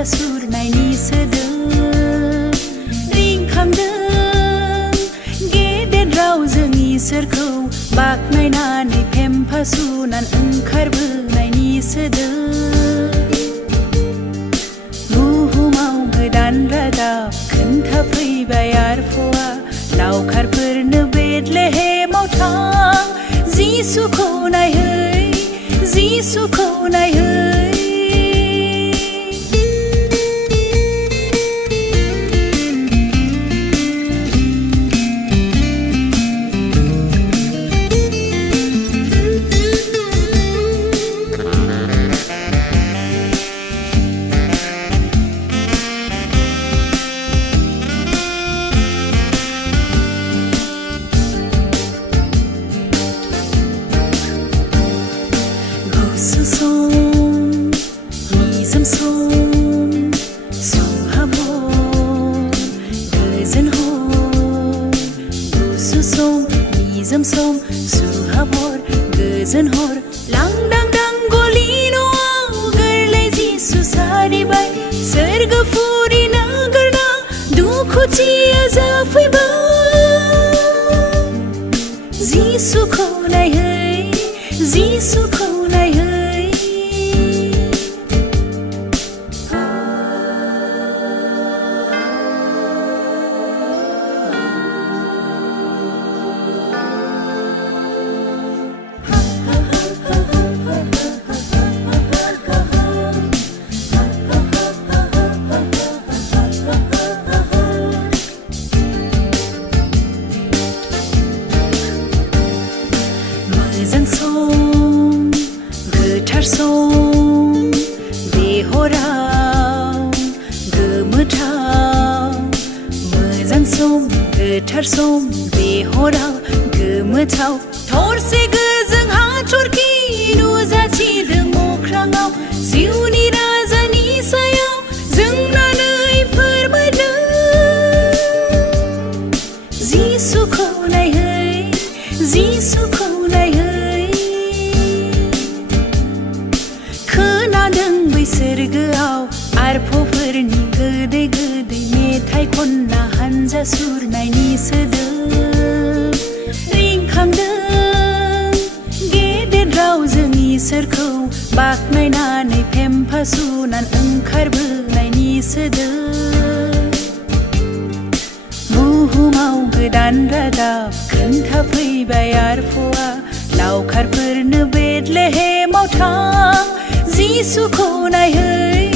हानजा सुरनायनि सोदोब रिंखांदों गेदेर रावजों इसोरखौ बाख्नायनानै फेम्फा सुनान ओंखारबोनायनि सोदोब बुहुमाव गोदान रादाब खोन्थाफैबाय आरफआ लावखारफोरनो बेथलेहेमाव थां जिसुखौ नायहै जिसुखौ नायहै Som suhabor गोजोन हर लांदां गलि न'आव गोरलै जिसु सारिबाय सोरगोफुरि नागारना दुखुथिया जाफैबाय जिसुखौ नायहै जिसुखौ नायहै मोजां सम गोथार सम बे हराव गोमोथाव मोजां सम गोथार सम बे हराव गोमोथाव थरसे गोजों हाथरखि नुजाथिदों अख्राङाव जिउनि राजानि सायाव जोंनानै फोरमायदों जिसुखौ नायहै जिसुखौ सोरगोआव आरफफोरनि गोदै गोदै मेथाइ खनना हानजा सुरनायनि सोदोब रिंखांदों गेदेर रावजों इसोरखौ बाख्नायनानै फेम्फा सुनान ओंखारबोनायनि सोदोब बुहुमाव गोदान रादाब खोन्थाफैबाय आरफआ लावखारफोरनो बेथलेहेमाव थां जिसुखौ नायहै